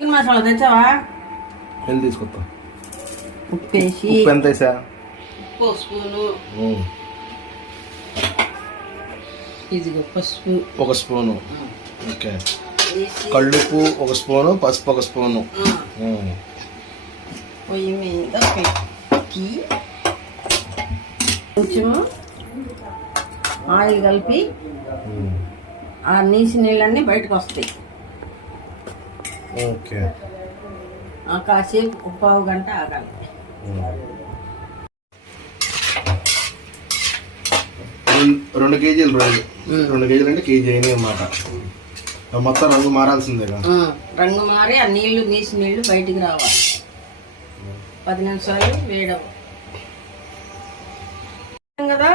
Chicken masala తెచ్చావా? వెళ్ళి తీసుకొస్తా. ఉప్పు వేసి, ఉప్పు ఎంత వేసా? ఉప్పు స్పూను, ఇదిగో పసుపు ఒక స్పూను. ఓకే. కళ్ళుప్పు ఒక స్పూను, పసుపు ఒక స్పూను. పొయ్యి మీద పెట్టి కొంచెం ఆయిల్ కలిపి ఆ నీసి నీళ్ళన్నీ బయటకు వస్తాయి. ఓకే. కాసేపు పావు గంట ఆగాలి. రెండు కేజీలు రోజు 2 కేజీలు అంటే కేజీ అయినాయి అన్నమాట. మొత్తం రంగు మారాల్సిందే. రంగు మారి ఆ నీళ్లు నీసి నీళ్లు బయటికి రావాలి. 10 నిమిషాలు వేయడం కదా.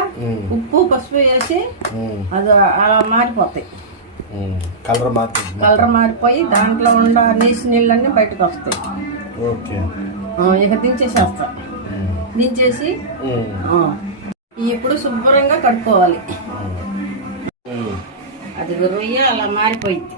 ఉప్పు పసుపు వేసి అది అలా మారిపోతాయి. కలర్ మారిపోయి దాంట్లో ఉన్న నీసి నీళ్ళన్నీ బయటకు వస్తాయి. ఓకే. ఇక దించేసేస్తా. దించేసి ఇప్పుడు శుభ్రంగా కడుక్కోవాలి. అది రొయ్య అలా మారిపోయింది.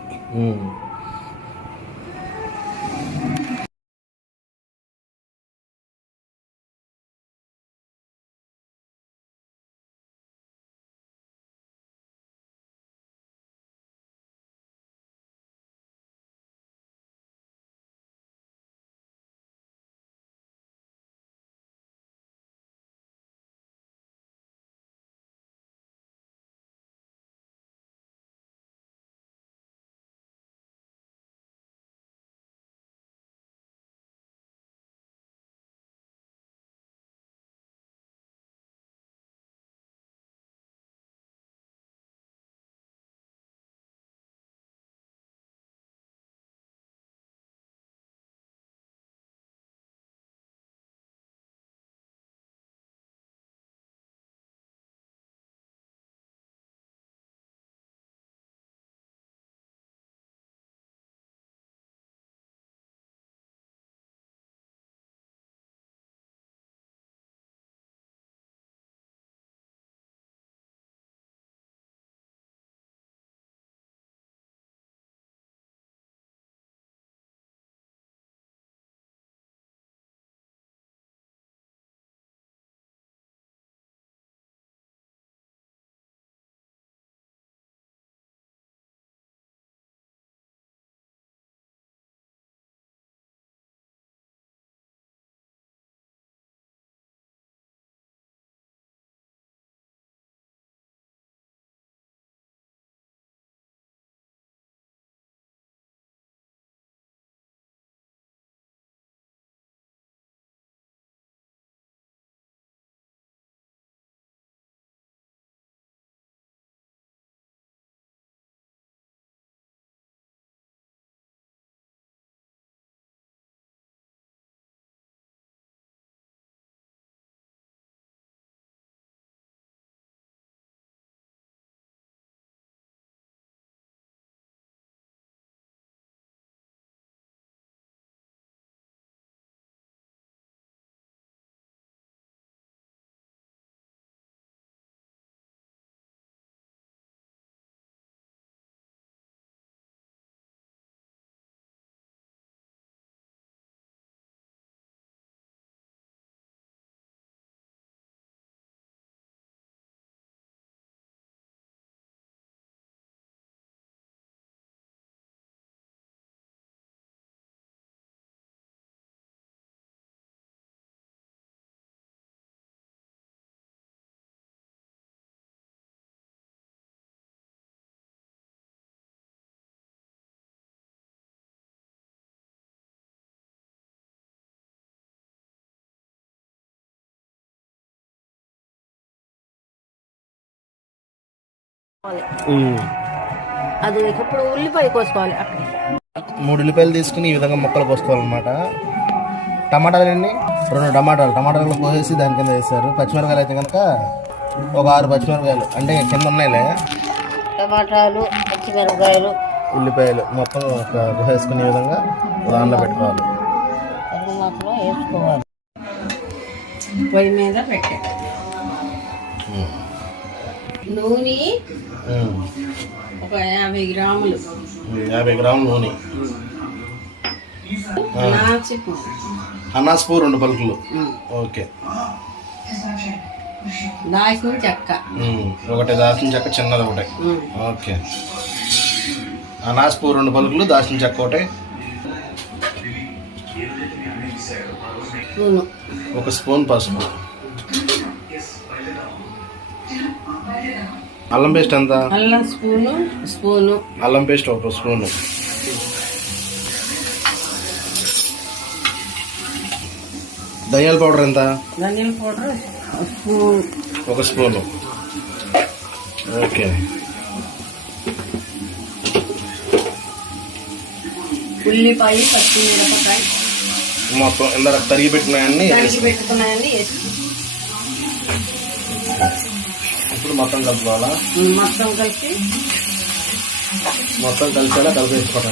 అది ఇప్పుడు ఉల్లిపాయ కోసుకోవాలి. అక్కడ 3 ఉల్లిపాయలు తీసుకుని ఈ విధంగా ముక్కలు కోసుకోవాలన్నమాట. టమాటాలు అండి 2 టమాటాలు కోసేసి దాని కింద వేస్తారు. పచ్చిమిరపకాయలు అయితే కనుక ఒక 6 పచ్చిమిరపకాయలు అంటే కింద ఉన్నాయిలే. టమాటాలు, పచ్చిమిరపకాయలు, ఉల్లిపాయలు మొత్తం కోసేసుకునే విధంగా దానిలో పెట్టుకోవాలి. మాత్రం వేసుకోవాలి. పొయ్యి మీద పెట్టాలి. నూనె ఒక 50 గ్రాములు. 50 గ్రాములు నూనె. చెప్పు. అనాసపు 2 పలుకులు. ఓకే. దాల్చిన చెక్క ఒకటి, దాల్చిన చెక్క చిన్నది ఒకటి. ఓకే. అనాసపు 2 పలుకులు, దాల్చిన చెక్క ఒకటి, స్పూను, 1 స్పూన్ పసుపు. అల్లం పేస్ట్ ఎంత? అల్లం స్పూను, అల్లం పేస్ట్ 1 స్పూను. ధనియాల పౌడర్ ఎంత? ధనియాల పౌడర్ స్పూన్, 1 స్పూను. ఓకే. ఉల్లిపాయ, పచ్చిమిరపకాయ మొత్తం ఇందాక తరిగి పెట్టినాయన్ని పెట్టుకున్నాయని వేసి ఇప్పుడు మొత్తం కలుపుకోవాలా? మొత్తం కలిసేలా కలిపేసుకోవటం.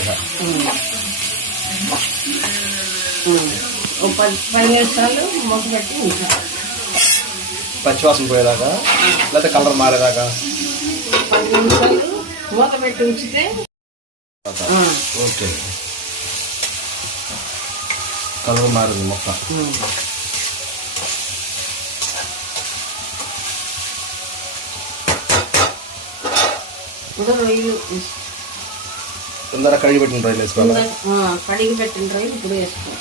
ఒక 10 నిమిషాలు మూత పెట్టి ఉంచాలి. పచ్చివాసన పోయేదాకా లేకపోతే కలర్ మారేదాకా? 10 నిమిషాలు మూత పెట్టి ఉంచితే. ఓకే. కలర్ మారింది మొక్క. ఇప్పుడు రొయ్యలు తొందరగా కడిగి పెట్టిన రొయ్యలు వేసుకోవాలా? కడిగి పెట్టిన రొయ్యలు ఇప్పుడు వేసుకో.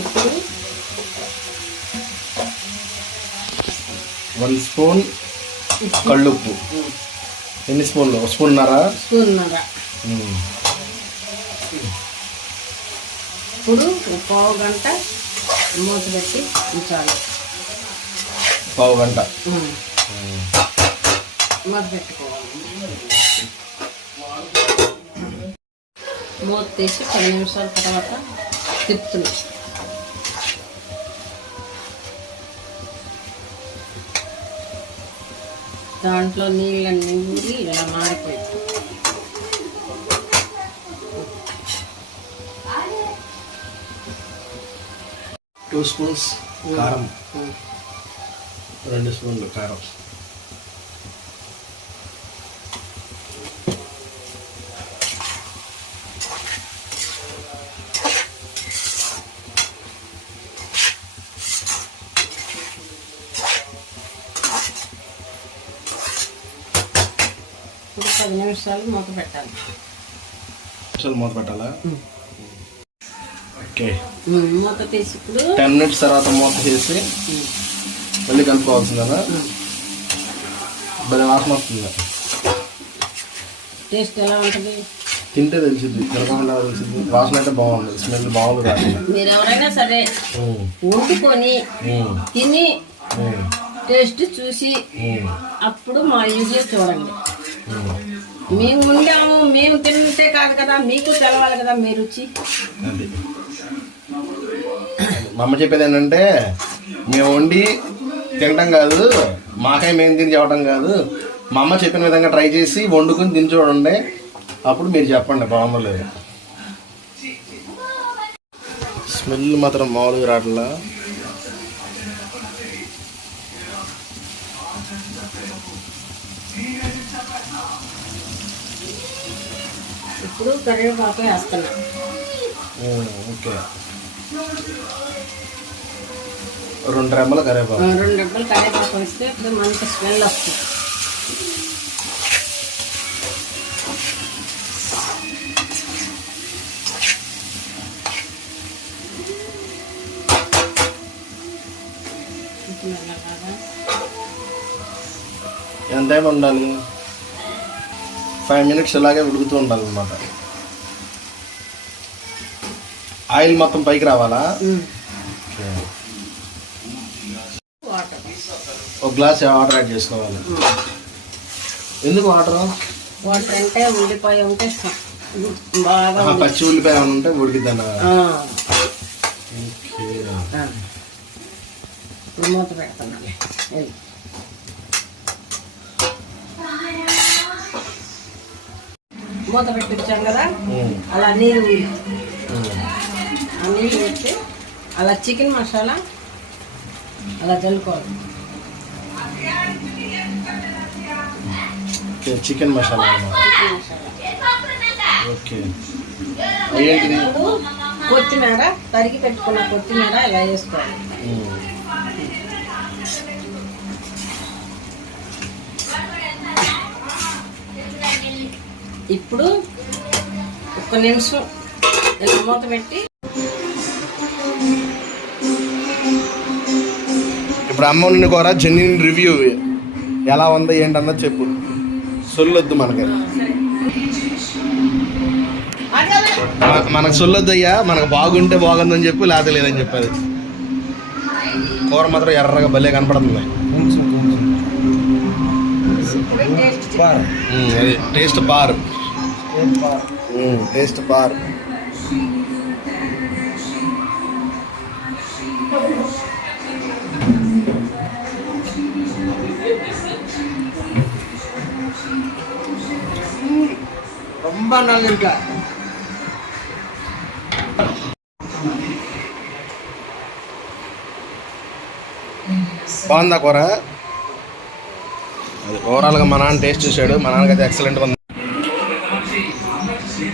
ఇప్పుడు 1 స్పూన్ కళ్ళుప్పు. ఎన్ని స్పూన్లు? 1 స్పూన్నరా? స్పూన్నర. ఇప్పుడు 1/2 గంట మూత పెట్టి ఉంచాలి. 1/2 గంట మూత పెట్టుకోవాలి. మూత తీసి 10 నిమిషాల తర్వాత తిప్పుతున్నాం. దాంట్లో నీళ్ళన్నీ ఊరి ఇలా మారిపోయింది. 2 స్పూన్స్ కారం, 2 స్పూన్లు కారం, ఇప్పుడు 10 నిమిషాలు మూత పెట్టాలి. మూత పెట్టాలా? ఓకే. మూత తీసి ఇప్పుడు 10 మినిట్స్ తర్వాత మూత చేసి మళ్ళీ కలుపుకోవాల్సింది కదా? భలే వాసన వస్తుంది. టేస్ట్ ఎలా ఉంటుంది? తింటే తెలిసింది, తినకుండా తెలిసింది. వాసన అయితే బాగుంది, స్మెల్ బాగుంది. మీరు ఎవరైనా సరే వండుకొని తిని టేస్ట్ చూసి అప్పుడు మా వీడియో చూడండి. మేము ఉండాము, మేము తింటే కాదు కదా, మీకు తెలవాలి కదా మీ రుచి. మా అమ్మ చెప్పేది ఏంటంటే, మేము వండి తినటం కాదు, మాకై మేము తిని చెప్పడం కాదు, మా అమ్మ చెప్పిన విధంగా ట్రై చేసి వండుకుని తిని చూడండి, అప్పుడు మీరు చెప్పండి బాగుందో లేదు. స్మెల్ మాత్రం మామూలుగా రావట్లా. ఇప్పుడు కరివేపాకు వేస్తున్నా. ఓకే. 2 రెమ్మల కరివేపాకు. 2 రెమ్మల కరివేపాకు వేస్తే ఇప్పుడు మంచి స్మెల్ వస్తుంది. ఎంత టైం ఉండాలి? 5 మినిట్స్ ఇలాగే ఉడుకుతూ ఉండాలి అన్నమాట. ఆయిల్ మొత్తం పైకి రావాలా? ఒక గ్లాస్ వాటర్ యాడ్ చేసుకోవాలి. ఎందుకు వాటర్? వాటర్ అంటే ఉల్లిపాయ ఉంటే బాగా, పచ్చి ఉల్లిపాయ ఉంటే ఉడికిద్దాం. మూత పెడుతున్నాను. మూత పెట్టి వచ్చాం కదా, అలా నీరు నీళ్ళు పెట్టి అలా చికెన్ మసాలా అలా చల్లుకోవాలి. Chicken masala chicken masala okay. అయ్యేంటిది? ఇప్పుడు కొత్తిమీర తరిగి పెట్టుకున్న కొత్తిమీర ఇలా వేసుకోవాలి. ఇప్పుడు ఒక్క నిమిషం ఇలా మూత పెట్టి ఇప్పుడు అమ్మ నిన్ను కూడా జెన్యున్ రివ్యూ ఎలా ఉందో ఏంటన్నది చెప్పు. సొల్లొద్దు మనకి, మనకు సొల్లొద్దు అయ్యా. మనకు బాగుంటే బాగుందని చెప్పు, లేకపోతే లేదని చెప్పేది. కూర మాత్రం ఎర్రగా భలే కనపడుతుంది. అది టేస్ట్ బార్, టేస్ట్ బార్. ரொம்ப நல்லா இருக்கா. బాగుందా కూర? అది ఓవరాల్గా మా నాన్న టేస్ట్ చూశాడు. మా నాన్నకైతే ఎక్సలెంట్ ఉంది.